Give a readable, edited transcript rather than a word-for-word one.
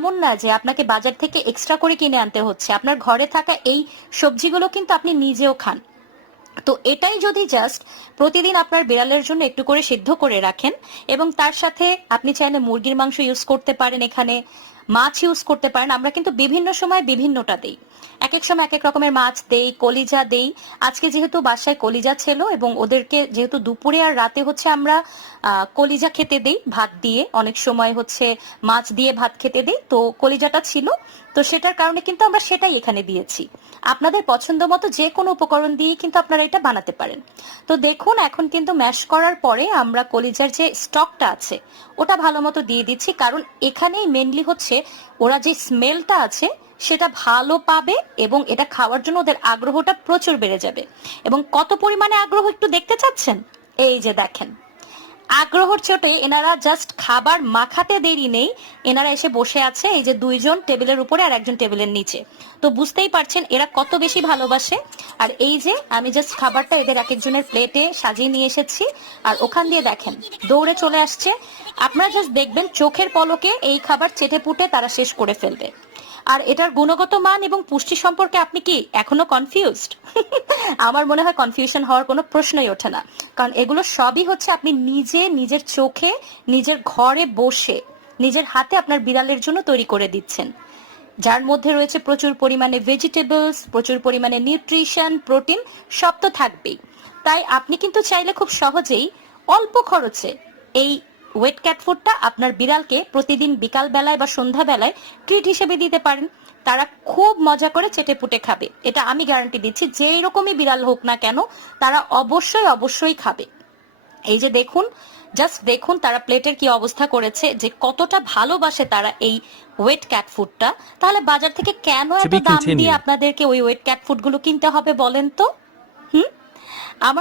এমন না যে আপনাকে বাজার থেকে এক্সট্রা করে কিনে আনতে হচ্ছে, আপনার ঘরে থাকা এই সবজিগুলো কিন্তু আপনি নিজেও খান। তো এটাই যদি জাস্ট প্রতিদিন আপনার বিড়ালের জন্য একটু করে সিদ্ধ করে রাখেন, এবং তার সাথে আপনি চাইলে মুরগির মাংস ইউজ করতে পারেন, এখানে মাছ ইউজ করতে পারেন। আমরা কিন্তু বিভিন্ন সময় বিভিন্নটা দেই, এক এক সময় এক এক রকমের মাছ দেই, কলিজা দেই। আজকে যেহেতু বাসায় কলিজা ছিল এবং ওদেরকে যেহেতু দুপুরে আর রাতে হচ্ছে আমরা কলিজা খেতে দেই ভাত দিয়ে, অনেক সময় হচ্ছে মাছ দিয়ে ভাত খেতে দেই, তো কলিজাটা ছিল, তো সেটার কারণে কিন্তু আমরা সেটাই এখানে দিয়েছি। আপনাদের পছন্দ মতো যে কোনো উপকরণ দিয়ে কিন্তু আপনারা এটা বানাতে পারেন। তো দেখুন এখন কিন্তু ম্যাশ করার পরে আমরা কলিজার যে স্টকটা আছে ওটা ভালো মতো দিয়ে দিচ্ছি, কারণ এখানেই মেনলি হচ্ছে ওরা যে স্মেলটা আছে সেটা ভালো পাবে এবং এটা খাওয়ার জন্য ওদের আগ্রহটা প্রচুর বেড়ে যাবে। এবং কত পরিমাণে আগ্রহ একটু দেখতে চাচ্ছেন? এই যে দেখেন, আগ্রহর চোটে এনারা জাস্ট খাবার মাখাতে দেরি নেই, এনারা এসে বসে আছে এই যে দুইজন টেবিলের উপরে আর একজন টেবিলের নিচে। তো বুঝতেই পারছেন এরা কত বেশি ভালোবাসে। আর এই যে আমি জাস্ট খাবারটা এদের এক একজনের প্লেটে সাজিয়ে নিয়ে এসেছি, আর ওখান দিয়ে দেখেন দৌড়ে চলে আসছে। আপনারা জাস্ট দেখবেন চোখের পলকে এই খাবার চেটে পুটে তারা শেষ করে ফেলবে। আর এটার গুণগত মান এবং পুষ্টি সম্পর্কে আপনি কি এখনো কনফিউজড? আমার মনে হয় কনফিউশন হওয়ার কোনো প্রশ্নই ওঠে না, কারণ এগুলো সবই হচ্ছে আপনি নিজে নিজের চোখে নিজের ঘরে বসে নিজের হাতে আপনার বিড়ালের জন্য তৈরি করে দিচ্ছেন, যার মধ্যে রয়েছে প্রচুর পরিমাণে ভেজিটেবলস, প্রচুর পরিমাণে নিউট্রিশন, প্রোটিন, সব তো থাকবেই। তাই আপনি কিন্তু চাইলে খুব সহজেই অল্প খরচে এই ওয়েট ক্যাট ফুডটা আপনার বিড়ালকে প্রতিদিন বিকাল বেলায় বা সন্ধ্যা বেলায় ট্রিট হিসেবে দিতে পারেন। তারা খুব মজা করে চেটে পুটে খাবে, এটা আমি গ্যারান্টি দিচ্ছি। যেই রকমই বিড়াল হোক না কেন তারা অবশ্যই অবশ্যই খাবে। এই যে দেখুন, জাস্ট দেখুন তারা প্লেটের কি অবস্থা করেছে, যে কতটা ভালোবাসে তারা এই ওয়েট ক্যাট ফুডটা। তাহলে বাজার থেকে কেন To এত be দাম দিয়ে continued. আপনাদেরকে ওই ওয়েট ক্যাট ফুডগুলো কিনতে হবে বলেন তো? হুম, আমার